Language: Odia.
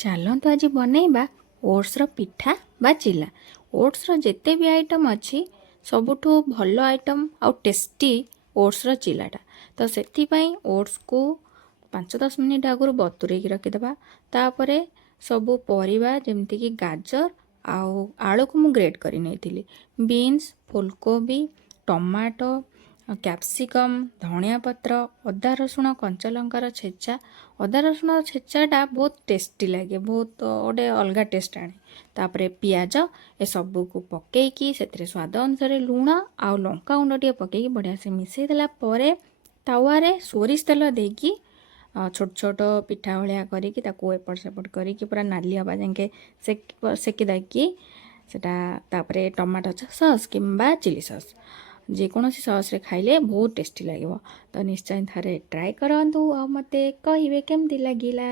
ଚାଲନ୍ତୁ ଆଜି ବନେଇବା ଓଟ୍ସର ପିଠା ବା ଚିଲା। ଓଟ୍ସର ଯେତେ ବି ଆଇଟମ୍ ଅଛି ସବୁଠୁ ଭଲ ଆଇଟମ୍ ଆଉ ଟେଷ୍ଟି ଓଟ୍ସର ଚିଲାଟା। ତ ସେଥିପାଇଁ ଓଟ୍ସକୁ 5-10 ମିନିଟ୍ ଆଗରୁ ବତୁରେଇକି ରଖିଦେବା। ତାପରେ ସବୁ ପରିବା ଯେମିତିକି ଗାଜର ଆଉ ଆଳୁକୁ ମୁଁ ଗ୍ରେଟ୍ କରି ନେଇଥିଲି, ବିନ୍ସ, ଫୁଲକୋବି, ଟମାଟୋ, କ୍ୟାପ୍ସିକମ୍, ଧଣିଆ ପତ୍ର, ଅଦା ରସୁଣ କଞ୍ଚା ଲଙ୍କାର ଛେଚା। ଅଦା ରସୁଣର ଛେଚାଟା ବହୁତ ଟେଷ୍ଟି ଲାଗେ, ବହୁତ ଗୋଟେ ଅଲଗା ଟେଷ୍ଟ ଆଣେ। ତାପରେ ପିଆଜ ଏସବୁକୁ ପକେଇକି ସେଥିରେ ସ୍ୱାଦ ଅନୁସାରେ ଲୁଣ ଆଉ ଲଙ୍କାଗୁଣ୍ଡ ଟିକେ ପକେଇକି ବଢ଼ିଆସେ ମିଶାଇ ଦେଲା ପରେ ତାୱାରେ ସୋରିଷ ତେଲ ଦେଇକି ଛୋଟ ଛୋଟ ପିଠା ଭଳିଆ କରିକି ତାକୁ ଏପଟ ସେପଟ କରିକି ପୁରା ନାଲି ହେବା ଯାକେ ସେକି ଦେଇକି ସେଟା ତାପରେ ଟମାଟୋ ସସ୍ କିମ୍ବା ଚିଲି ସସ୍ ଯେକୌଣସି ସସ୍ରେ ଖାଇଲେ ବହୁତ ଟେଷ୍ଟି ଲାଗିବ। ତ ନିଶ୍ଚୟ ଥରେ ଟ୍ରାଏ କରନ୍ତୁ ଆଉ ମୋତେ କହିବେ କେମିତି ଲାଗିଲା।